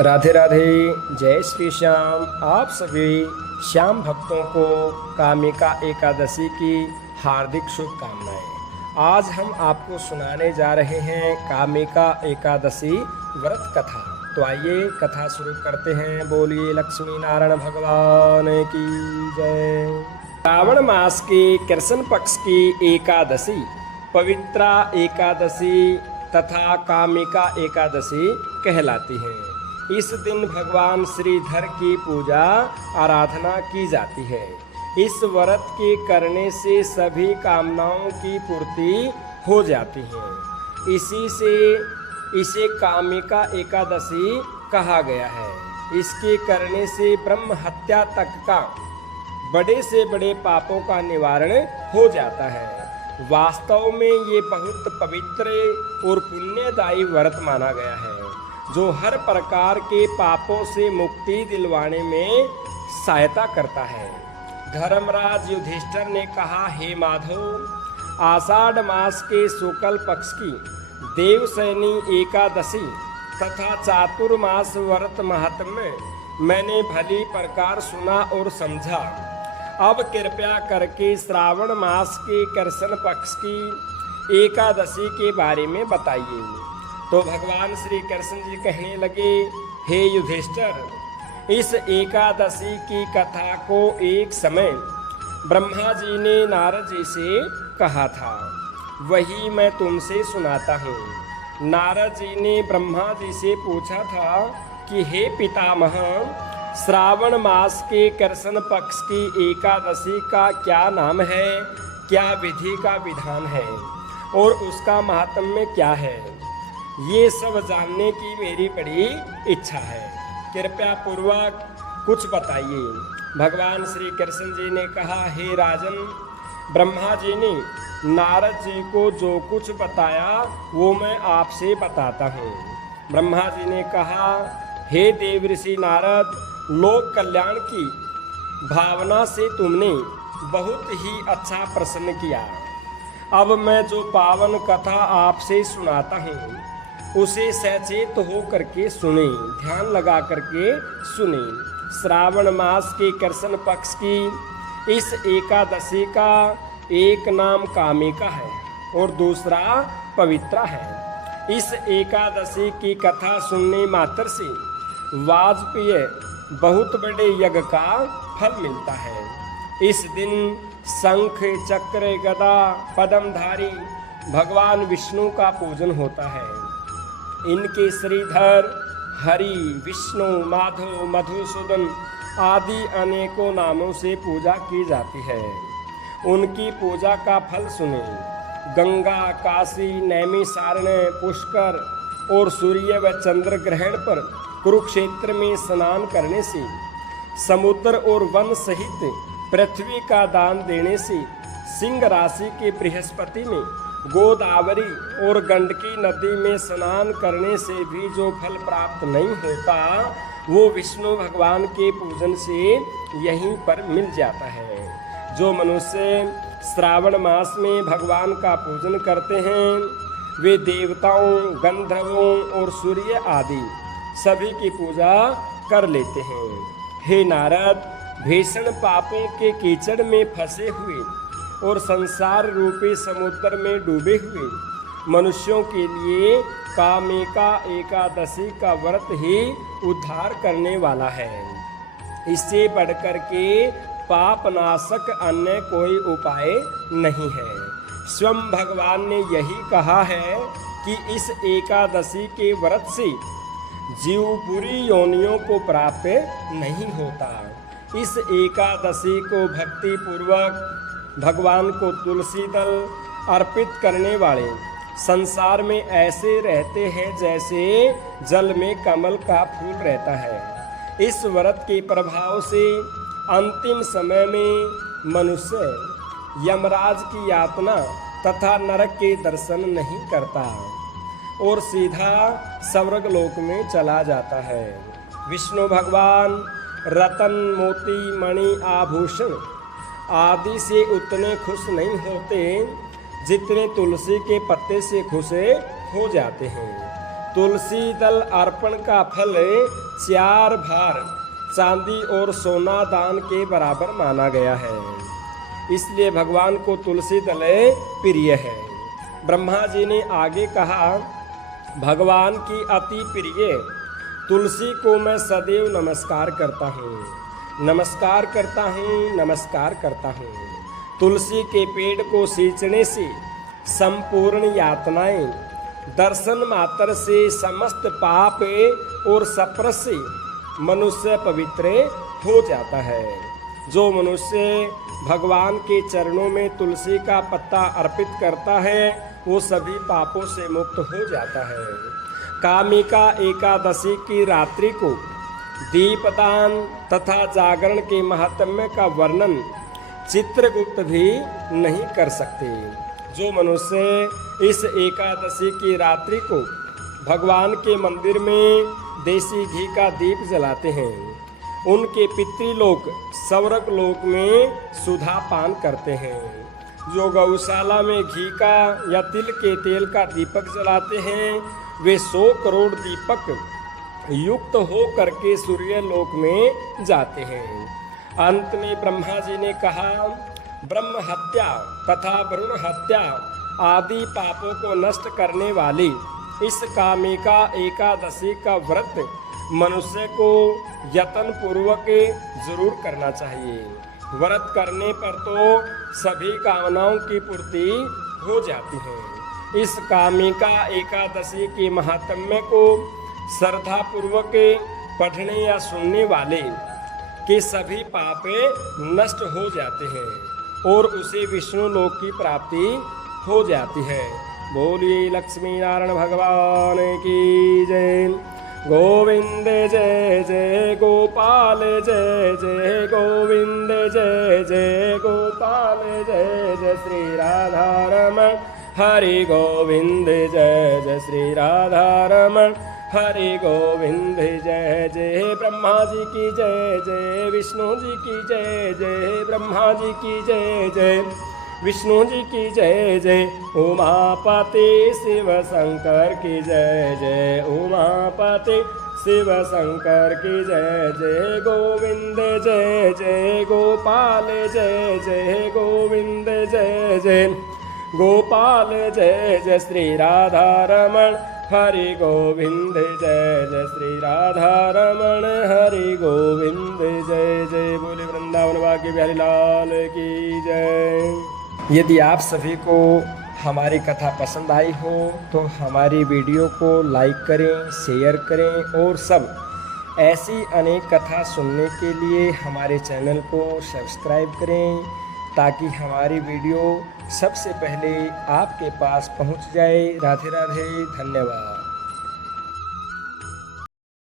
राधे राधे। जय श्री श्याम। आप सभी श्याम भक्तों को कामिका एकादशी की हार्दिक शुभकामनाएं। आज हम आपको सुनाने जा रहे हैं कामिका एकादशी व्रत कथा। तो आइए कथा शुरू करते हैं। बोलिए लक्ष्मी नारायण भगवान की जय। श्रावण मास के कृष्ण पक्ष की एकादशी पवित्रा एकादशी तथा कामिका एकादशी कहलाती है। इस दिन भगवान श्रीधर की पूजा आराधना की जाती है। इस व्रत के करने से सभी कामनाओं की पूर्ति हो जाती है। इसे कामिका एकादशी कहा गया है। इसके करने से ब्रह्म हत्या तक का बड़े से बड़े पापों का निवारण हो जाता है। वास्तव में ये बहुत पवित्र और पुण्यदायी व्रत माना गया है, जो हर प्रकार के पापों से मुक्ति दिलवाने में सहायता करता है। धर्मराज युधिष्ठिर ने कहा, हे माधव, आषाढ़ मास के शुक्ल पक्ष की देवशयनी एकादशी तथा चातुर्मास व्रत महात्म्य मैंने भली प्रकार सुना और समझा। अब कृपया करके श्रावण मास के कृष्ण पक्ष की एकादशी के बारे में बताइए। तो भगवान श्री कृष्ण जी कहने लगे, हे युधिष्ठिर, इस एकादशी की कथा को एक समय ब्रह्मा जी ने नारद जी से कहा था, वही मैं तुमसे सुनाता हूँ। नारद जी ने ब्रह्मा जी से पूछा था कि हे पितामह, श्रावण मास के कृष्ण पक्ष की एकादशी का क्या नाम है, क्या विधि का विधान है और उसका महात्म्य क्या है, ये सब जानने की मेरी बड़ी इच्छा है। कृपया पूर्वक कुछ बताइए। भगवान श्री कृष्ण जी ने कहा, हे राजन, ब्रह्मा जी ने नारद जी को जो कुछ बताया वो मैं आपसे बताता हूँ। ब्रह्मा जी ने कहा, हे देवऋषि नारद, लोक कल्याण की भावना से तुमने बहुत ही अच्छा प्रश्न किया। अब मैं जो पावन कथा आपसे सुनाता हूँ उसे सचेत हो करके सुने, ध्यान लगा करके सुने। श्रावण मास के कृष्ण पक्ष की इस एकादशी का एक नाम कामिका है और दूसरा पवित्रा है। इस एकादशी की कथा सुनने मात्र से वाजपेय बहुत बड़े यज्ञ का फल मिलता है। इस दिन शंख चक्र गदा पद्मधारी भगवान विष्णु का पूजन होता है। इनके श्रीधर, हरि, विष्णु, माधव, मधुसूदन आदि अनेकों नामों से पूजा की जाती है। उनकी पूजा का फल सुने। गंगा, काशी, नैमिषारण्य, पुष्कर और सूर्य व चंद्र ग्रहण पर कुरुक्षेत्र में स्नान करने से, समुद्र और वन सहित पृथ्वी का दान देने से, सिंह राशि के बृहस्पति में, गोदावरी और गंडकी नदी में स्नान करने से भी जो फल प्राप्त नहीं होता वो विष्णु भगवान के पूजन से यहीं पर मिल जाता है। जो मनुष्य श्रावण मास में भगवान का पूजन करते हैं वे देवताओं, गंधर्वों और सूर्य आदि सभी की पूजा कर लेते हैं। हे नारद, भीषण पापों के कीचड़ में फंसे हुए और संसार रूपी समुद्र में डूबे हुए मनुष्यों के लिए कामिका एकादशी का व्रत ही उद्धार करने वाला है। इससे बढ़कर के पापनाशक अन्य कोई उपाय नहीं है। स्वयं भगवान ने यही कहा है कि इस एकादशी के व्रत से जीव पूरी योनियों को प्राप्त नहीं होता। इस एकादशी को भक्ति पूर्वक भगवान को तुलसी दल अर्पित करने वाले संसार में ऐसे रहते हैं जैसे जल में कमल का फूल रहता है। इस व्रत के प्रभाव से अंतिम समय में मनुष्य यमराज की यातना तथा नरक के दर्शन नहीं करता और सीधा स्वर्ग लोक में चला जाता है। विष्णु भगवान रतन, मोती, मणि, आभूषण आदि से उतने खुश नहीं होते जितने तुलसी के पत्ते से खुश हो जाते हैं। तुलसी दल अर्पण का फल 4 भार चांदी और सोना दान के बराबर माना गया है। इसलिए भगवान को तुलसी दल प्रिय है। ब्रह्मा जी ने आगे कहा, भगवान की अति प्रिय तुलसी को मैं सदैव नमस्कार करता हूँ, नमस्कार करता हूँ, नमस्कार करता हूँ। तुलसी के पेड़ को सींचने से संपूर्ण यातनाएं, दर्शन मात्र से समस्त पाप और सप्रस से मनुष्य पवित्र हो जाता है। जो मनुष्य भगवान के चरणों में तुलसी का पत्ता अर्पित करता है वो सभी पापों से मुक्त हो जाता है। कामिका एकादशी की रात्रि को दीपदान तथा जागरण के महात्म्य का वर्णन चित्रगुप्त भी नहीं कर सकते। जो मनुष्य इस एकादशी की रात्रि को भगवान के मंदिर में देसी घी का दीप जलाते हैं, उनके पितृलोक स्वर्ग लोक में सुधा पान करते हैं। जो गौशाला में घी का या तिल के तेल का दीपक जलाते हैं वे 100 करोड़ दीपक युक्त हो करके सूर्य लोक में जाते हैं। अंत में ब्रह्मा जी ने कहा, ब्रह्म हत्या तथा भ्रूण हत्या आदि पापों को नष्ट करने वाली इस कामिका एकादशी का व्रत मनुष्य को यत्न पूर्वक जरूर करना चाहिए। व्रत करने पर तो सभी कामनाओं की पूर्ति हो जाती है। इस कामिका एकादशी के महात्म्य को श्रद्धा पूर्वक पढ़ने या सुनने वाले के सभी पापे नष्ट हो जाते हैं और उसे विष्णु लोक की प्राप्ति हो जाती है। बोलिए लक्ष्मी नारायण भगवान की जय। गोविंद जय जय गोपाल जय जय गोविंद जय जय गोपाल जय जय श्री राधा रमण हरि गोविंद जय जय श्री राधा रमण हरि गोविंद जय जय। ब्रह्मा जी की जय जय, विष्णु जी की जय जय, ब्रह्मा जी की जय जय, विष्णु जी की जय जय। उमापति शिव शंकर की जय जय, उमापति शिव शंकर की जय जय। गोविंद जय जय गोपाल जय जय गोविंद जय जय गोपाल जय जय श्री राधा रमण हरि गोविंद जय जय श्री राधा रमण हरि गोविंद जय जय। बोले वृंदावन भाग्य बिहारी लाल की जय। यदि आप सभी को हमारी कथा पसंद आई हो तो हमारी वीडियो को लाइक करें, शेयर करें और सब ऐसी अनेक कथा सुनने के लिए हमारे चैनल को सब्सक्राइब करें ताकि हमारी वीडियो सबसे पहले आपके पास पहुंच जाए। राधे राधे, धन्यवाद।